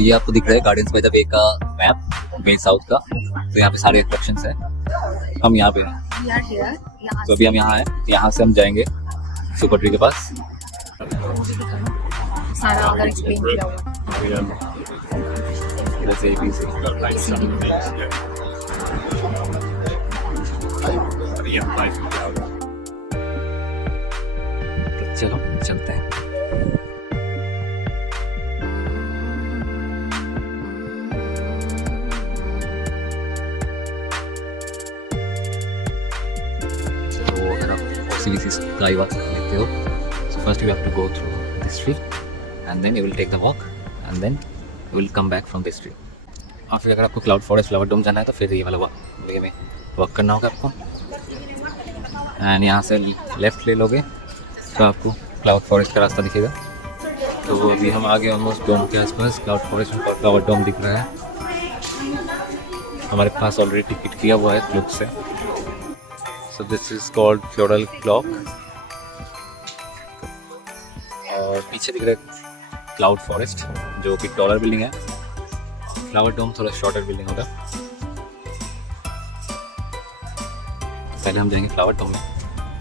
तो ये आपको दिख रहा है गार्डन्स बाय द वे का मैप मेन साउथ का। तो यहाँ पे सारे अट्रैक्शंस हैं। हम यहाँ पे हैं, तो अभी हम यहाँ हैं। यहाँ से हम जाएंगे सुपर ट्री के पास। सारा अगर एक्सप्लेन किया हुआ चलो चलते हैं। तो अगर आप OCBC स्काई वॉक लेते हो, so first you have to go through this tree and then you will take the walk and then you will come back from this tree। और फिर अगर आपको क्लाउड फॉरेस्ट फ्लावर डोम जाना है तो फिर ये वाला वे में वॉक करना होगा आपको। एंड यहाँ से लेफ़्ट ले लोगे तो आपको क्लाउड फॉरेस्ट का रास्ता दिखेगा। तो अभी हम आगे ऑलमोस्ट डोम के आसपास, क्लाउड फॉरेस्ट और फ्लावर डोम दिख रहा है। हमारे पास ऑलरेडी टिकट किया हुआ है क्लूब से। So this is called floral clock. और पीछे दिख रहा है क्लाउड फॉरेस्ट जो कि टॉलर बिल्डिंग है। फ्लावर डोम थोड़ा शॉर्टर बिल्डिंग होगा। पहले हम जाएंगे फ्लावर डोम में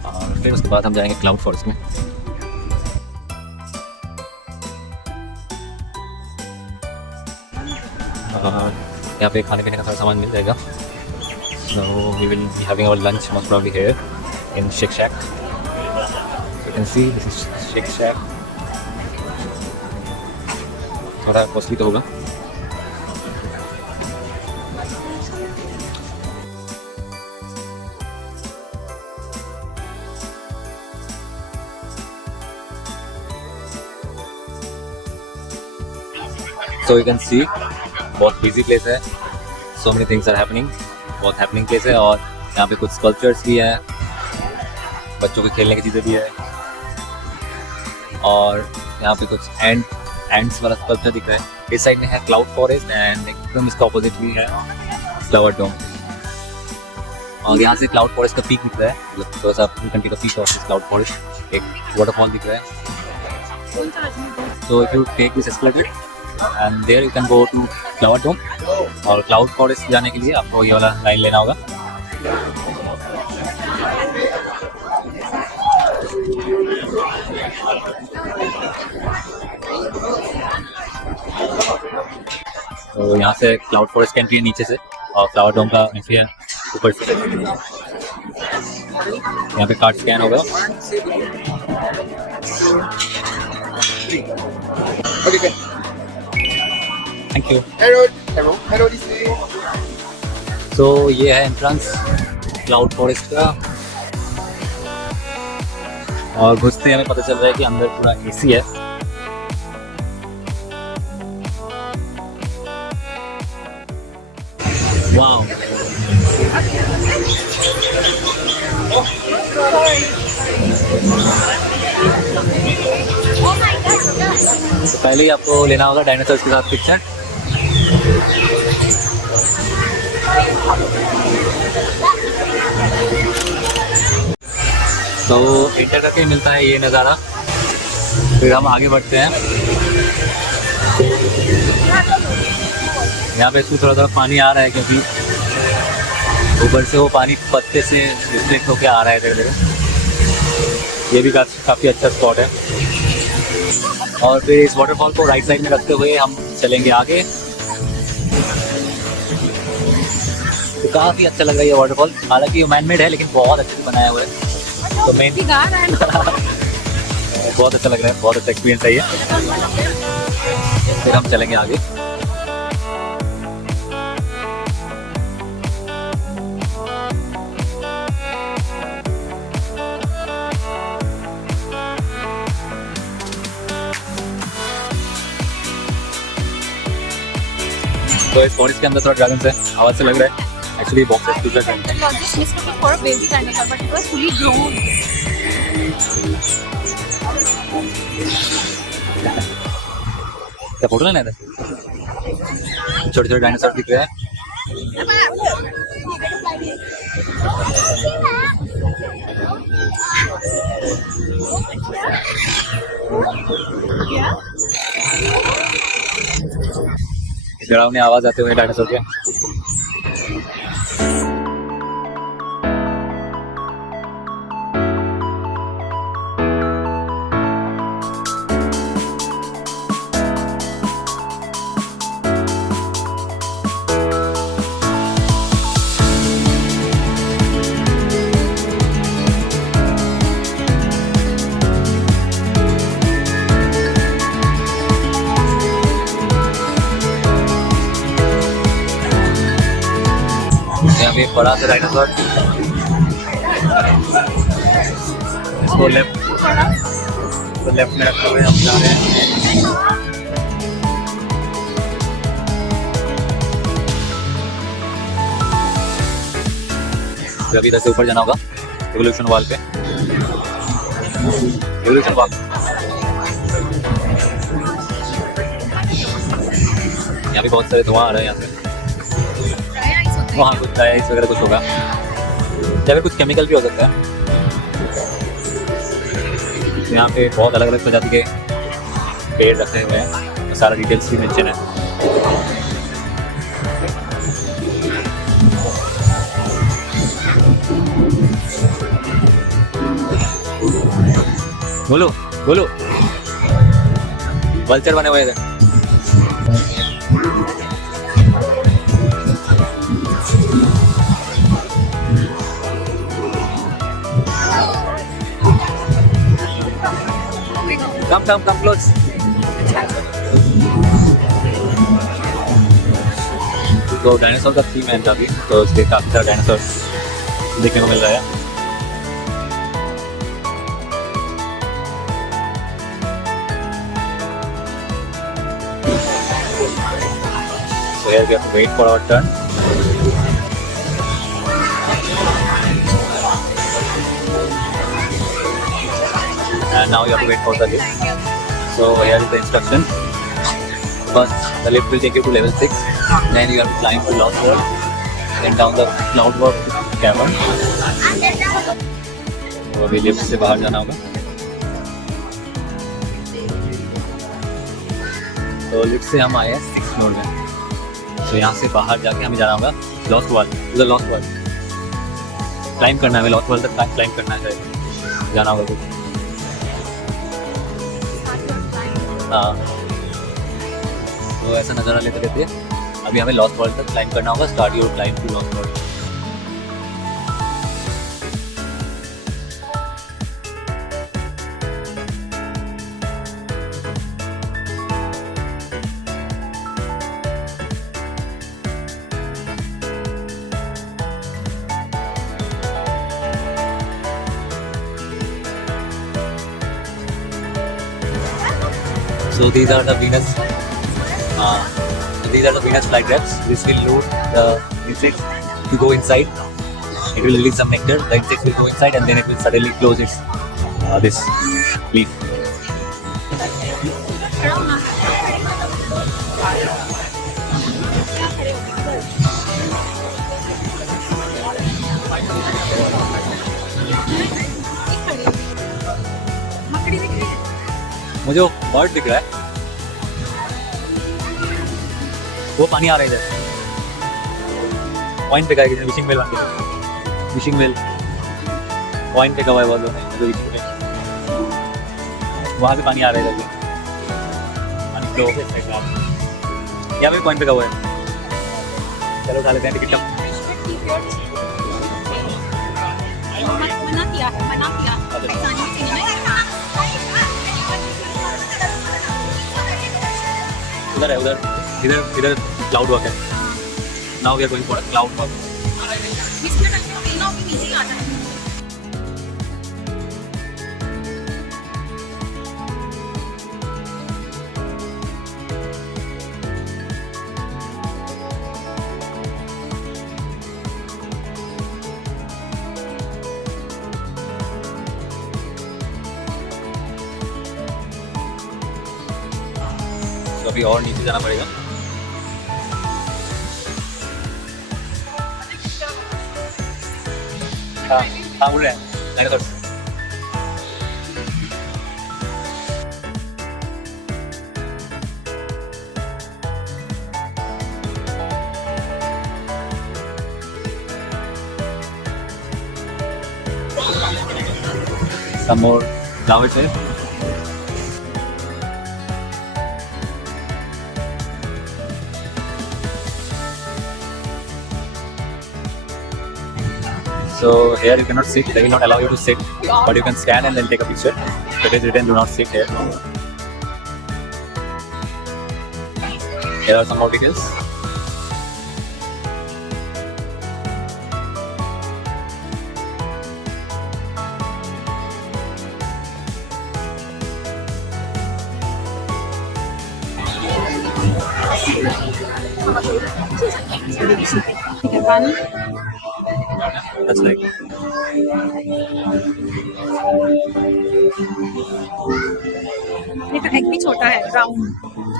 और फिर उसके बाद हम जाएंगे क्लाउड फॉरेस्ट में। यहाँ पे खाने पीने का सारा सामान मिल जाएगा। So we will be having our lunch most probably here in Shake Shack। You can see this is Shake Shack। थोड़ा कॉस्टली तो होगा। So you can see बहुत बिजी प्लेस है। So many things are happening। बहुत happening place है। और यहाँ पे कुछ स्कल्पचर्स भी हैं, बच्चों के खेलने की चीज़ें भी है। और यहाँ पे कुछ एंड्स वाला स्कल्पचर दिख रहा है। इस साइड में है क्लाउड फॉरेस्ट एंड एकदम इसका ऑपोजिट भी है फ्लावर डोम। और यहाँ से क्लाउड फॉरेस्ट का पीक दिख रहा है, मतलब थोड़ा सा कंट्री का पीक ऑफ क्लाउड फॉरेस्ट। एक वाटरफॉल दिख रहा है। तो if you take this escalator and there you can go to flower dome। और क्लाउड फॉरेस्ट जाने के लिए आपको ये वाला लाइन लेना होगा। तो यहाँ से क्लाउड फॉरेस्ट की एंट्री है नीचे से और फ्लावर डोम का एंट्री है ऊपर से। यहाँ पे कार्ड स्कैन होगा। Thank you. Hello, this is। तो ये है एंट्रेंस क्लाउड फॉरेस्ट का। और घुसते हमें पता चल रहा है कि अंदर पूरा एसी है। वाओ। तो पहले ही आपको लेना होगा डायनासोर्स के साथ पिक्चर। तो इंटर करके मिलता है ये नज़ारा। फिर हम आगे बढ़ते हैं। यहाँ पे इसमें थोड़ा थोड़ा पानी आ रहा है क्योंकि ऊपर से वो पानी पत्ते से रिफ्लेक्ट होकर आ रहा है धीरे धीरे। ये भी काफ़ी अच्छा स्पॉट है। और फिर इस वाटरफॉल को राइट साइड में रखते हुए हम चलेंगे आगे। तो काफ़ी अच्छा लग रहा है ये वाटरफॉल। हालांकि ये मैनमेड है लेकिन बहुत अच्छे से बनाया हुआ है। तो मेन बहुत अच्छा लग रहा है, बहुत अच्छा एक्सपीरियंस है ये। फिर हम चलेंगे आगे। तो इस फॉरेस्ट के अंदर थोड़ा ड्रैगन्स है, आवाज से लग रहा है एक्चुअली बॉक्स एक्सक्लूसिव क्या फोटो लेना है? छोटे छोटे डायनासोर दिख रहे हैं। डरावनी आवाज आते हुए डायनासोर के। यहाँ पे एक बड़ा सा डायनासोर, इसको लेफ्ट में रखते हुए हम जा रहे हैं। तो अभी इधर से ऊपर जाना होगा एवोल्यूशन वॉल पे, एवोल्यूशन वॉल। यहाँ भी बहुत सारे धुआं आ रहे हैं यहाँ से, वहाँ कुछ टाइल्स वगैरह कुछ होगा, या फिर कुछ केमिकल भी हो सकता है। यहाँ पे बहुत अलग अलग प्रजाति के पेड़ रखे हुए हैं, सारा डिटेल्स भी मेंशन है। बोलो बोलो, वल्चर बने हुए थे। Come close. तो डायनासोर का थीम है अभी, तो उसके काफी सारे डायनासोर देखने को मिल रहा है। So here we have to wait for our turn. And now you have to wait for the lift. So here is the instruction. First, the lift will take you to level 6. Then you have to climb to Lost World. Then down the Cloudwork cavern. तो अभी lift से बाहर जाना होगा। तो lift से हम आए हैं 6th फ्लोर में। तो यहाँ से बाहर जाके हमें जाना होगा लॉस्ट वर्ल्ड, उधर लॉस्ट वर्ल्ड क्लाइम करना है, हमें लॉस्ट वर्ल्ड तक क्लाइम करना है, जाना होगा कुछ। हाँ, तो ऐसा नज़ारा लेते लेते अभी हमें लॉस्ट वर्ल्ड तक क्लाइम करना होगा। Start your climb to lost world. So these are the Venus. These are the Venus flytraps. This will lure the insects to go inside. It will release some nectar. The insects will go inside, and then it will suddenly close its this leaf. मुझे bird दिख रहा है, वो पानी आ रहा है इधर point पे, का विशिंग वेल बन गया, विशिंग वेल पॉइंट पे का हुआ है बहुत लोग, वहाँ से पानी आ रहा है इधर, पानी फ्लो यहाँ पे पॉइंट पे का हुआ है। चलो उठा लेते हैं टिकट। उधर है, उधर इधर इधर क्लाउड वर्क है। Now we are going for cloud walk. तो अभी और नीचे जाना पड़ेगा। हाँ हाँ बोल रहे हैं। some more flowers here. So here you cannot sit, they will not allow you to sit, but you can stand and then take a picture. It is written do not sit here. Here are some more details. One. That's like ये तो egg भी छोटा है round.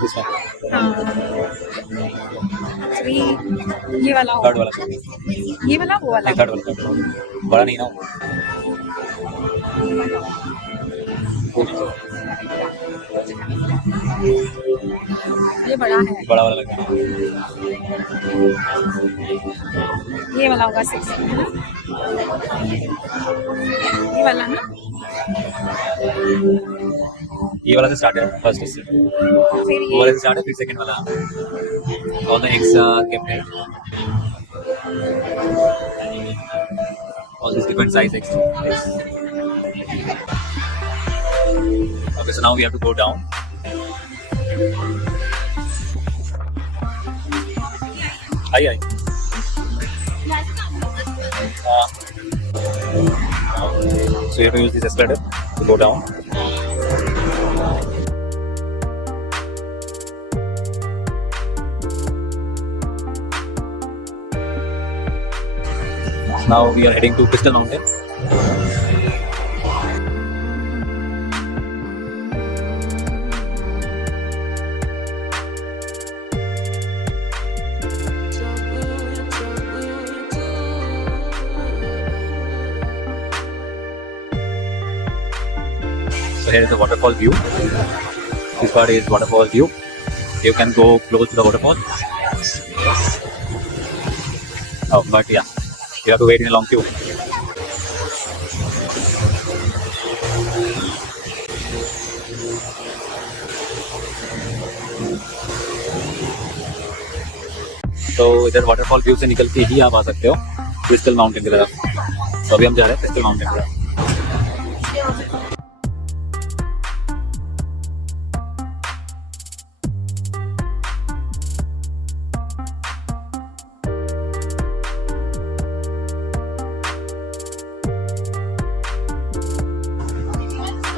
this one, हाँ. Three. ये वाला third होगा. वाला. ये वाला वो वाला. नहीं third वाला. बड़ा नहीं ना. ये बड़ा है. बड़ा वाला लग रहा है. ये वाला होगा 6 है ना. ये वाला ना. ये वाला से स्टार्ट है फर्स्ट से. फिर वो वाले से स्टार्ट है फिर सेकंड वाला. All the eggs are kept here. All these different size eggs. Yes. Okay, so now we have to go down. Hi. So you have to use this escalator to go down. Now we are heading to Crystal Mountain. So here is the waterfall view. This part is waterfall view. You can go close to the waterfall. Oh, but yeah, you have to wait in a long queue. तो इधर waterfall view से निकल के ही आप आ सकते हो crystal mountain की तरफ. तो अभी हम जा रहे हैं क्रिस्टल माउंटेन की तरफ.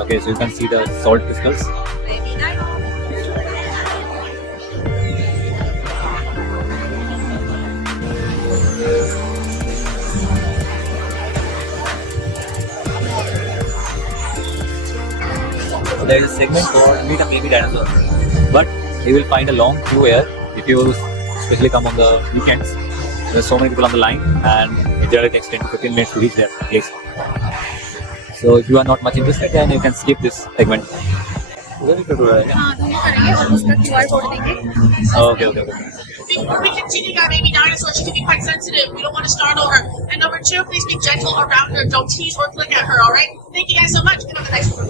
Okay, so you can see the salt crystals. So there is a segment called Meet a Baby Dinosaur, but you will find a long queue here if you especially come on the weekends. There's so many people on the line, and it generally takes 10 to 15 minutes to reach their place. So if you are not much interested, then you can skip this segment. हाँ तो ये करेंगे और उसका QR code देंगे. Okay. Before we continue, got baby dinosaur. She can be quite sensitive. We don't want to startle her. And number 2, please be gentle around her. Don't tease or flick at her. All right? Thank you guys so much. Get on the next one.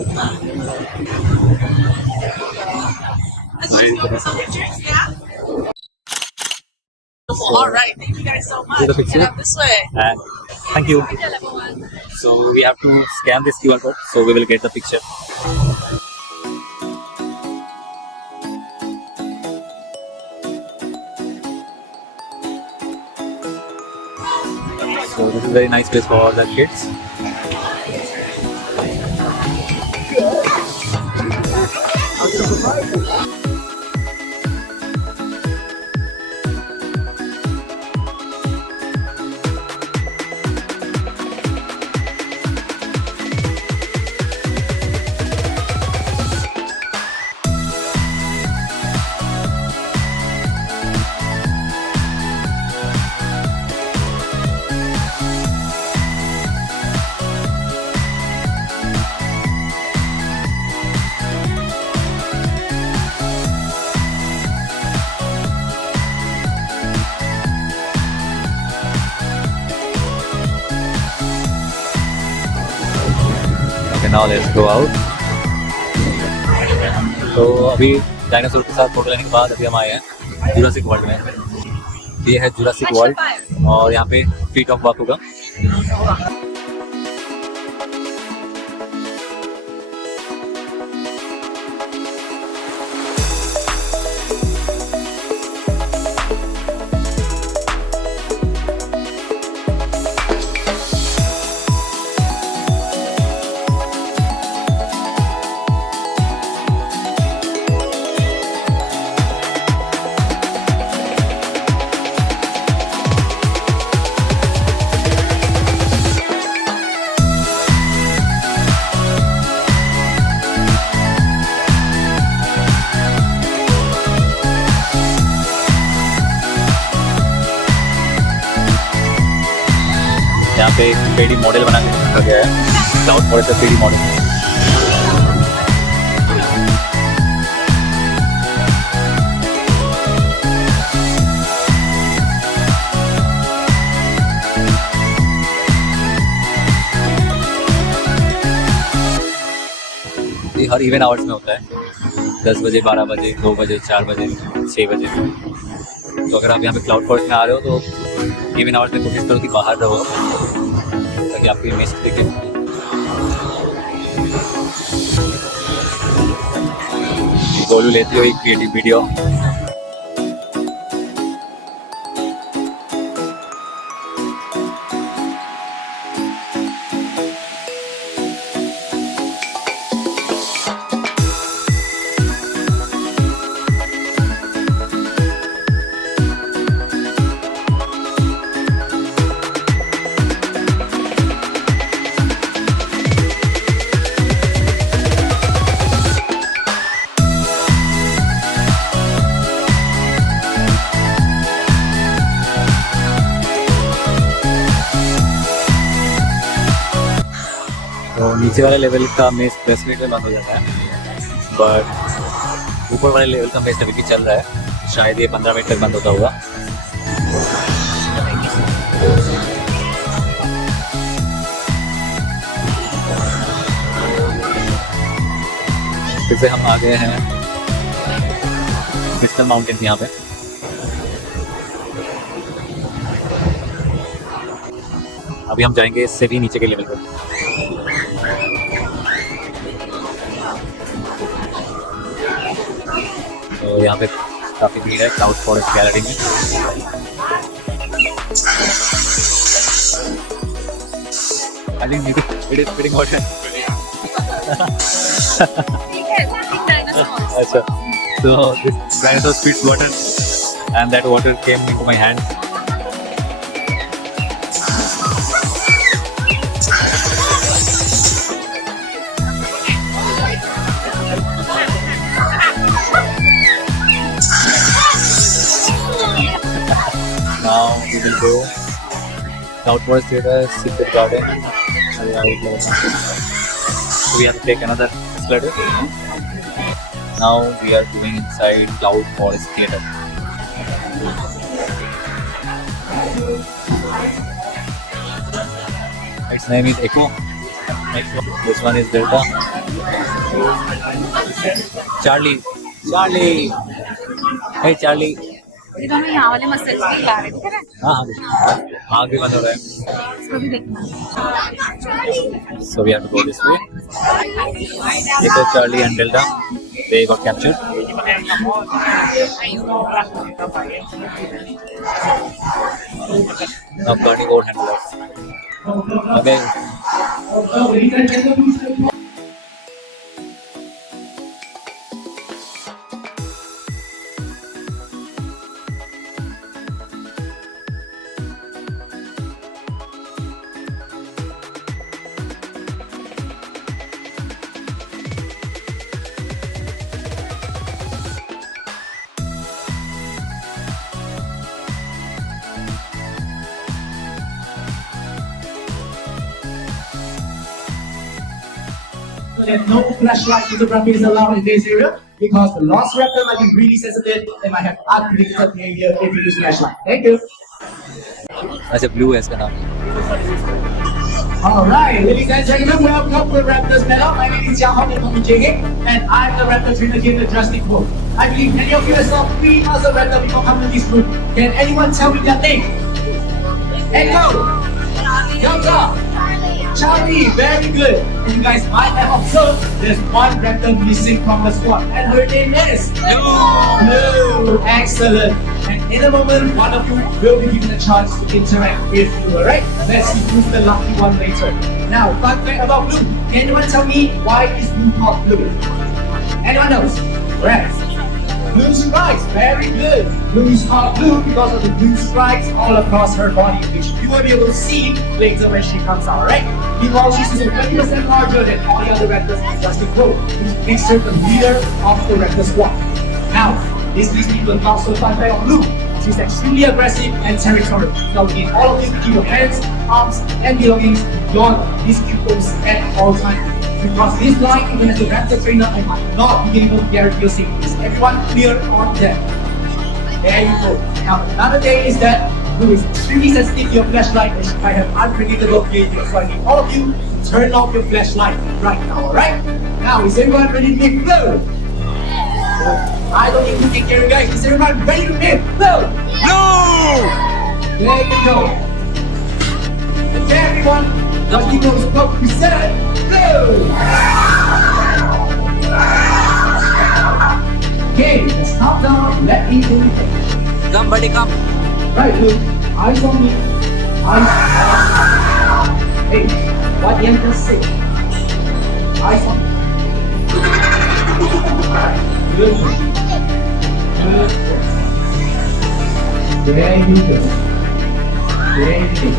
Let's just go for some pictures. Yeah. All right. Thank you guys so much. Take a picture. Get up this way. And thank you. So we have to scan this QR code, so we will get the picture. So this is a very nice place for the kids. Now let's go out. तो अभी dinosaur के साथ photo लेने के बाद अभी हम आए हैं जुरासिक वर्ल्ड में। ये है जुरासिक वर्ल्ड और यहाँ पे फीट ऑफ बाकुगा। यहाँ पे एक 3D मॉडल बना के रखा गया है, क्लाउड फॉरेस्ट का 3D मॉडल। ये हर इवन आवर्स में होता है, 10 बजे, 12 बजे, 2 बजे, 4 बजे, 6 बजे। तो अगर आप यहाँ पे क्लाउड फॉरेस्ट में आ रहे हो तो इवन आवर्स में कोशिश करो कि बाहर रहो ताकि आपकी मिस्ट दिखे। गोलू लेते हो एक क्रिएटिव वीडियो। तो नीचे वाले लेवल का मेस 10 मिनट में बंद हो जाता है, बट ऊपर वाले लेवल का मेस अभी भी चल रहा है। शायद ये 15 मिनट तक बंद होता होगा। फिर से हम आ गए हैं क्रिस्टल माउंटेन यहाँ पे। अभी हम जाएंगे इससे भी नीचे के लेवल पर। तो यहाँ पे काफी भीड़ है क्लाउड फॉरेस्ट गैलरी में। I think it is pretty important. अच्छा, so this dinosaur spits water and that water came into my hand. Now we will go Cloud Forest Theatre, Secret Garden, and we have to take another escalator. Now we are going inside Cloud Forest Theatre. Its name is Echo. This one is Delta. Charlie. Charlie. Hey Charlie. ये दोनों यहाँ वाले muscles भी ला रहे थे ना। हाँ हाँ आगे बंद हो रहा है। इसको भी देखना। So we have to go this way. Echo, Charlie and Delta, they got captured. Now carnivore handlers. Okay. That no flashlight photography is allowed in this area because the lost raptor might be really sensitive and might have unpredictable behavior if you use flashlight. Thank you. अच्छा blue है इसका नाम. All right, ladies and gentlemen, welcome to Raptors Medal. My name is Jiang Hong from JK, and I'm the Raptor trainer here at Drastic World. I believe many of you have saw 3 other Raptor before coming to this group. Can anyone tell me their name? Echo, Yoga, Charlie, very good. And you guys might have observed there's one Raptor missing from the squad, and her name is Blue. Excellent. And in a moment, one of you will be given a chance to interact with Blue, alright? Let's see who's the lucky one later. Now, fun fact about Blue. Can anyone tell me why is Blue called Blue? Anyone knows? Correct. Blue stripes, very good. Blue is called Blue because of the blue stripes all across her body, which you will be able to see later when she comes out, alright? Meanwhile, she's 20% larger than all the other Raptors in Drastic World, which makes her the leader of the Raptor squad. Now, this leads me to the also fun fact of Blue. She's extremely aggressive and territorial. Now we need all of you to keep your hands, arms, and belongings beyond these cubicles at all times. Because this line, even as a Raptor trainer, I might not be able to guarantee your safety. Is everyone clear on that? There you go. Now another thing is that Blue is extremely sensitive to your flashlight and she might have unpredictable behavior. So I need all of you to turn off your flashlight right now, alright? Now is everyone ready to make Blue? I don't need to take care of you guys. Is everyone ready to make Blue? There you go. Okay, everyone. What you know is what we said. Blue. Okay, let's calm down. Let me do it. Come buddy, come. Right, Blue. Eyes on me. Eyes. Hey, what the just say? Eyes on me. Good. Good. There you go. There you go.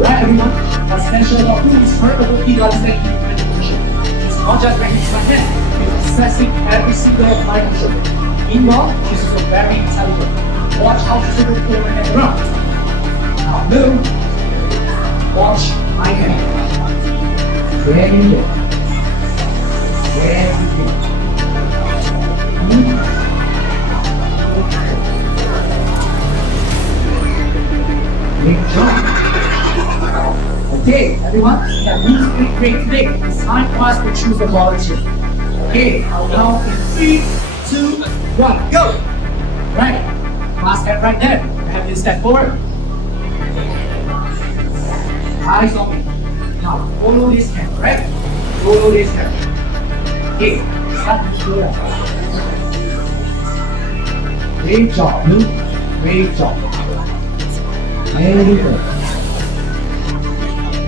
Right, everyone. What's special about Blue is her ability to understand human emotion. It's not just making my head, it's assessing every single life action. Meanwhile, she's also very intelligent. Watch how she will go and run. Now, Blue, watch my hand. There you go. There you go. Great job. Okay, everyone, that means great today. It's time for us to choose a volunteer. Okay, I'll count in 3, 2, 1, go! Right, last hand right there. Have you step forward. Eyes on me. Now, follow this hand, right? Follow this hand. Okay, start to do that. Great job, Blue. Great job. There you go.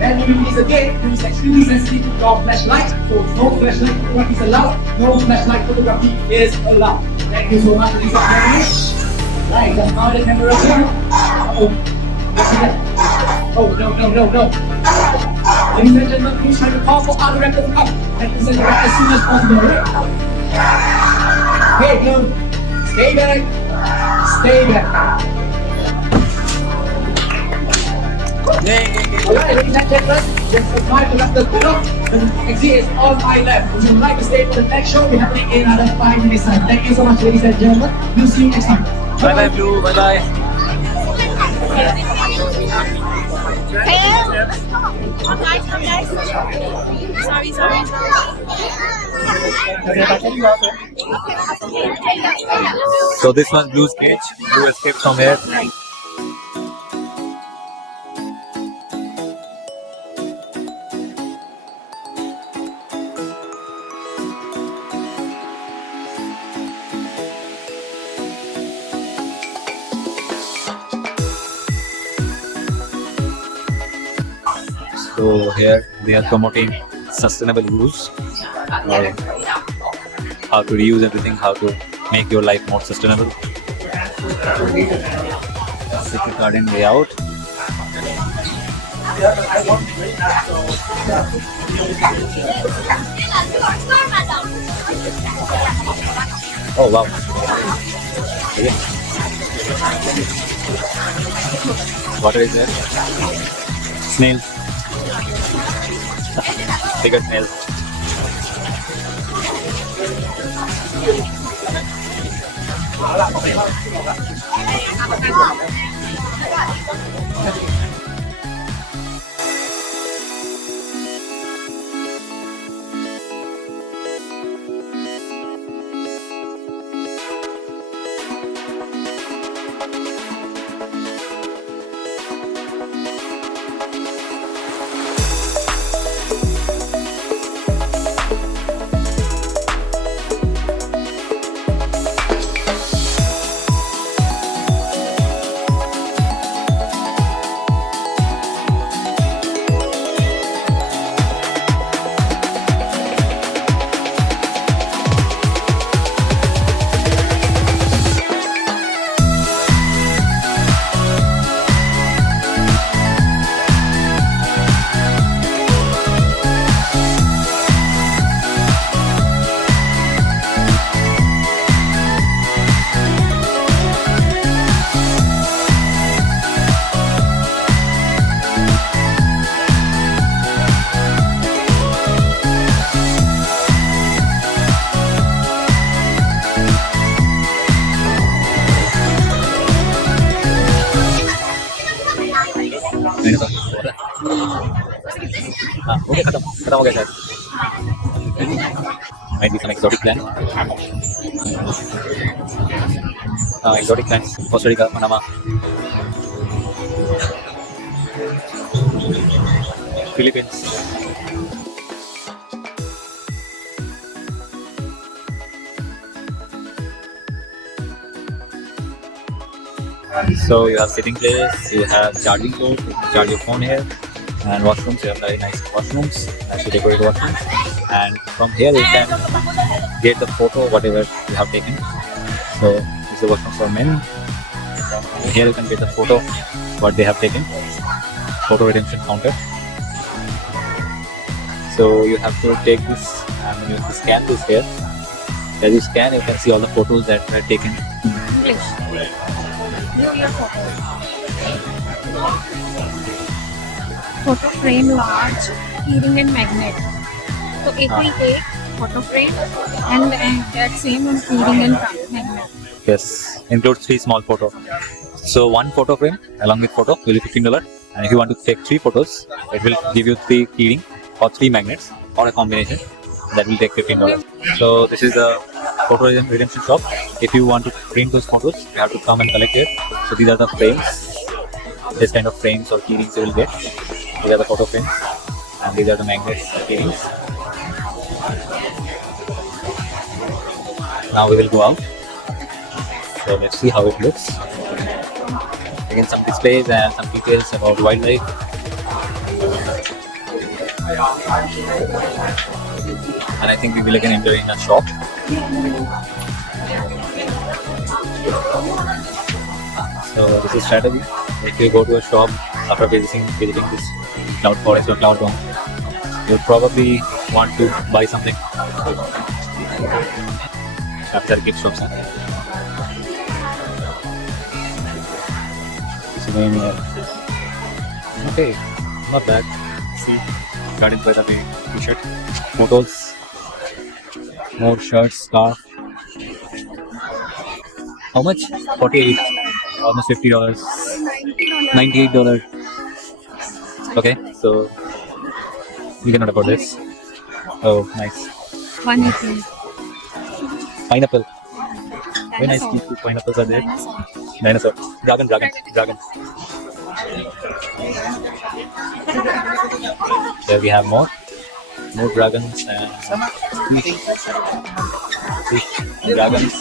Then we release again, Blue is extremely sensitive to your flashlight, so no flashlight photography is allowed, no flashlight photography is allowed. Thank you so much, Lisa. Right, just now the camera here. Uh-oh. Let's see that. Oh, no. Ladies and gentlemen, please try to call for other Raptors to come and present the as soon as possible, right? Okay, Blue, stay back. Stay back. Alright, ladies and gentlemen, just admire the Raptors below. The exit is on my left. Would you like to stay for the next show? We're happening in another 5 minutes time. Thank you so much, ladies and gentlemen. We'll see you next time. Bye bye Blue, bye bye. Sorry. So this was Blue's cage. Blue escaped from here. So here they are promoting sustainable use, how to reuse everything, how to make your life more sustainable. City garden layout. Oh wow. Yeah. Water is there. Snails. Bigger snails. Dinosaur हाँ हो गया, खत्म हो गया शायद। Might be some exotic plant. Exotic plants. Costa Rica, Panama, Philippines. So you have sitting place, you have charging port, you can charge your phone here, and washrooms. You have very nice washrooms, actually decorated washrooms. And from here you can get the photo whatever you have taken. So this is the washroom for men. Here you can get the photo what they have taken. Photo redemption counter. So you have to take this and you have to scan this here. As you scan, you can see all the photos that were taken. English. View your photo. Photo frame large, keyring and magnet. So it will take photo frame and that same keyring and magnet. Yes, includes 3 small photo. So one photo frame along with photo will be $15, and if you want to take 3 photos, it will give you 3 keyring or 3 magnets or a combination that will take $15. So this is the photo redemption shop. If you want to print those photos, you have to come and collect it. So these are the frames. This kind of frames or keyrings you will get. These are the photo frames, and these are the magnets and keyrings. Now we will go out. So let's see how it looks. Again, some displays and some details about wildlife. And I think we will again enter in a shop. So this is strategy. If you go to a shop after visiting this cloud forest or cloud dome, you'll probably want to buy something. After gift shops. Okay, not bad. See, Gardens by the Bay t-shirt, photos, more shirts, scarf. How much? 48, almost $50, $98. Okay, so we cannot afford this. Oh, nice. 180. Pineapple. Very nice cute pineapples are there. Dinosaur. Dragon. There we have more dragons and dragons.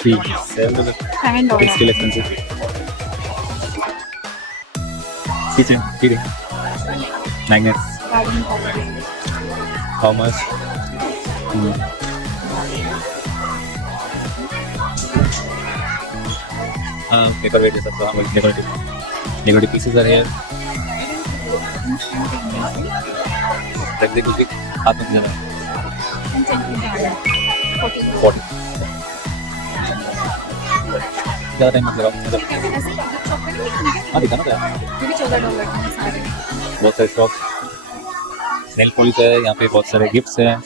$7. It's still expensive. Keyring. Magnets. How much? Paperweight is also how much? Decorative pieces are here. रख दे कुछ भी हाथ में ज़्यादा 40 ज़्यादा time मत लगाओ मतलब हाँ दिखा ना क्या बहुत सारे शॉप नेल पॉलिश है यहाँ पे बहुत सारे गिफ्ट्स हैं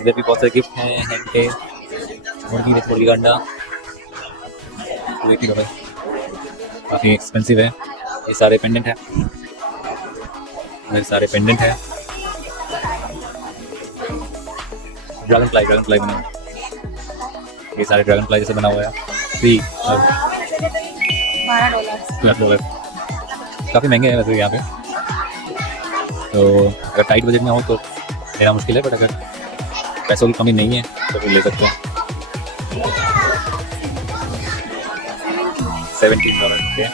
इधर भी बहुत सारे गिफ्ट हैं हैंड के मुर्गी का अंडा वेट भाई काफ़ी एक्सपेंसिव है ये सारे पेंडेंट है ड्रैगन फ्लाई बना हुआ ये सारे ड्रैगन फ्लाई जैसे बना हुआ है $12 काफ़ी महंगे हैं वैसे यहाँ पे तो अगर टाइट बजट में हो तो लेना मुश्किल है बट अगर पैसों की कमी नहीं है तो फिर ले सकते हैं $17 okay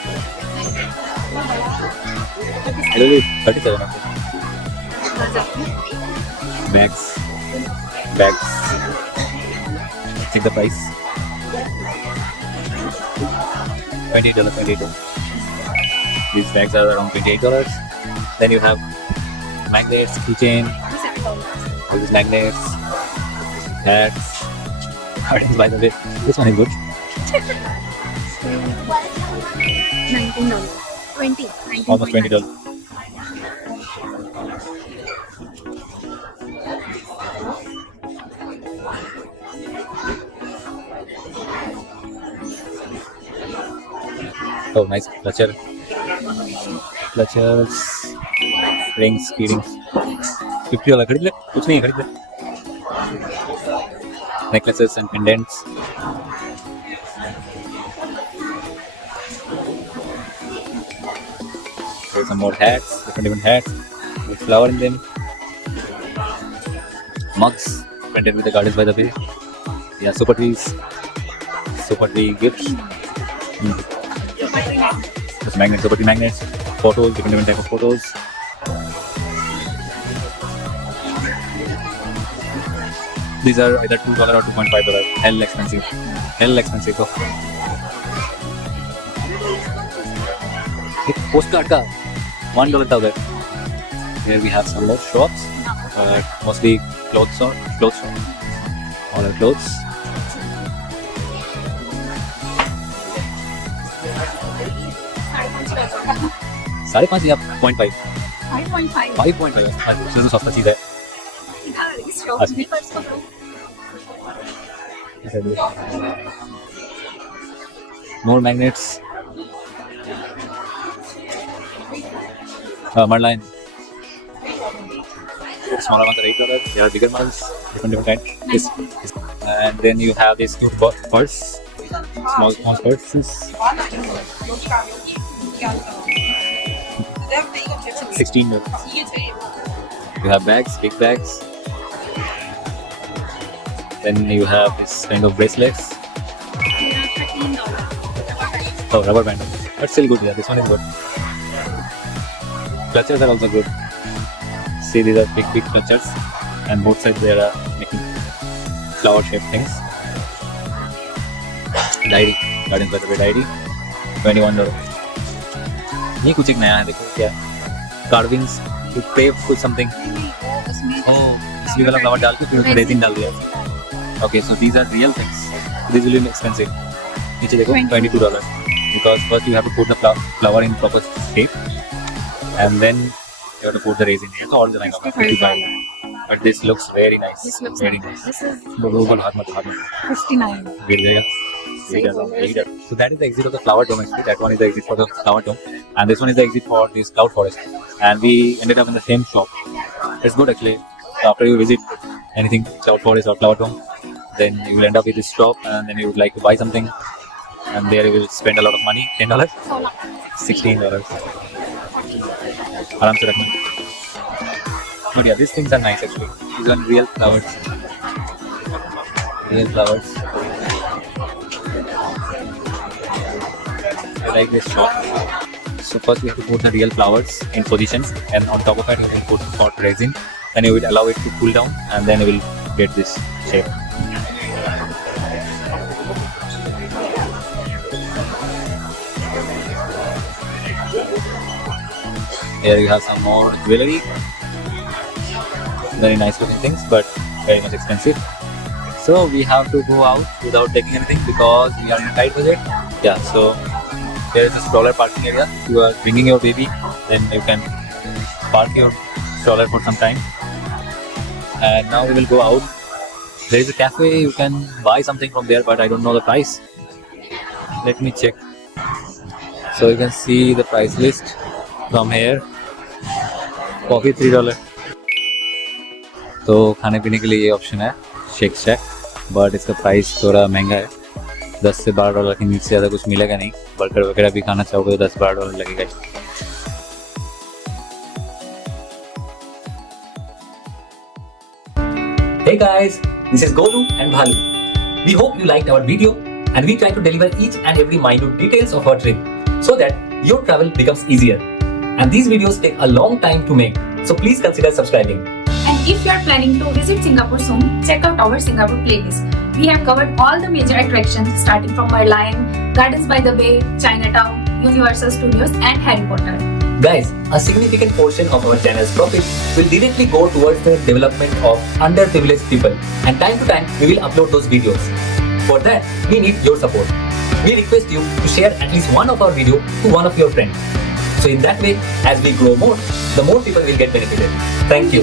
hello 37 bags check the price $28 these bags are around $28 then you have magnets keychain all these magnets hats cards by the way this one is good $19 almost $20 Oh, nice clutches, rings, key rings. 50 वाला खरीद ले, कुछ नहीं खरीद ले. Necklaces and pendants. There's some more hats, different hats with flower in them. Mugs printed with the Gardens by the Bay. Yeah, super tree gifts. Just magnets, super tree magnets. Photos, different type of photos. These are either $2 or $2.5. Hell expensive. Oh. एक postcard का $1 था उधर. Here we have some more shops, mostly clothes shop. All our clothes. $5.5 या 0.5? 5.5. 5.5. तो सस्ता चीज है. More magnets. Merline. Smaller ones are $8. There are bigger ones, different kinds. And then you have this two purse, small purses. 16 dollars. You have bags, big bags. Then you have this kind of bracelets. $13. Oh, rubber band. But still good, yeah. This one is good. Clutches are also good. See, these are big clutches, and both sides they are making flower-shaped things. Diary, Gardens by the Bay diary, $21. ये कुछ एक नया है, देखो क्या carvings. You crave for something. Oh, इसलिए वाला flower डाल के फिर उसमें resin डाल दिया. Okay, so these are real things. These will be expensive. नीचे देखो $22. Because first you have to put the flower in proper shape, and then you have to put the resin here. So all the $55. But this looks very nice. This looks very nice. nice. This is हाथ मत 59. गिर जाएगा. So that is the exit of the flower dome actually. That one is the exit for the flower dome, and this one is the exit for this cloud forest. And we ended up in the same shop. It's good actually. So after you visit anything cloud forest or flower dome, then you will end up with this shop, and then you would like to buy something, and there you will spend a lot of money. $10, $16. आराम से रखना. But yeah, these things are nice actually. These are real flowers. Real flowers. I like this shop. So first we have to put the real flowers in positions, and on top of it you will put hot resin, and you will allow it to cool down, and then you will get this shape. Here you have some more jewelry. Very nice looking things, but very much expensive. So we have to go out without taking anything because we are in a tight budget. Yeah, so there is a stroller parking area. If you are bringing your baby, then you can park your stroller for some time. And now we will go out. There is a cafe, you can buy something from there, but I don't know the price. Let me check. So you can see the price list from here. Coffee $3. तो खाने पीने के लिए ये option है shake sac, but इसका price थोड़ा महंगा है. $10 से $12 के नीचे ज़्यादा कुछ मिलेगा नहीं. बर्गर वगैरह भी खाना चाहोगे तो $10-12 लगेगा. Hey guys, this is Golu and Bhalu. We hope you liked our video and we try to deliver each and every minute details of our trip so that your travel becomes easier. And these videos take a long time to make, so please consider subscribing. And if you are planning to visit Singapore soon, check out our Singapore playlist. We have covered all the major attractions starting from Merlion, Gardens by the Bay, Chinatown, Universal Studios and Harry Potter. Guys, a significant portion of our channel's profit will directly go towards the development of underprivileged people, and time to time we will upload those videos. For that, we need your support. We request you to share at least one of our video to one of your friends. So in that way, as we grow more, the more people will get benefited. Thank you.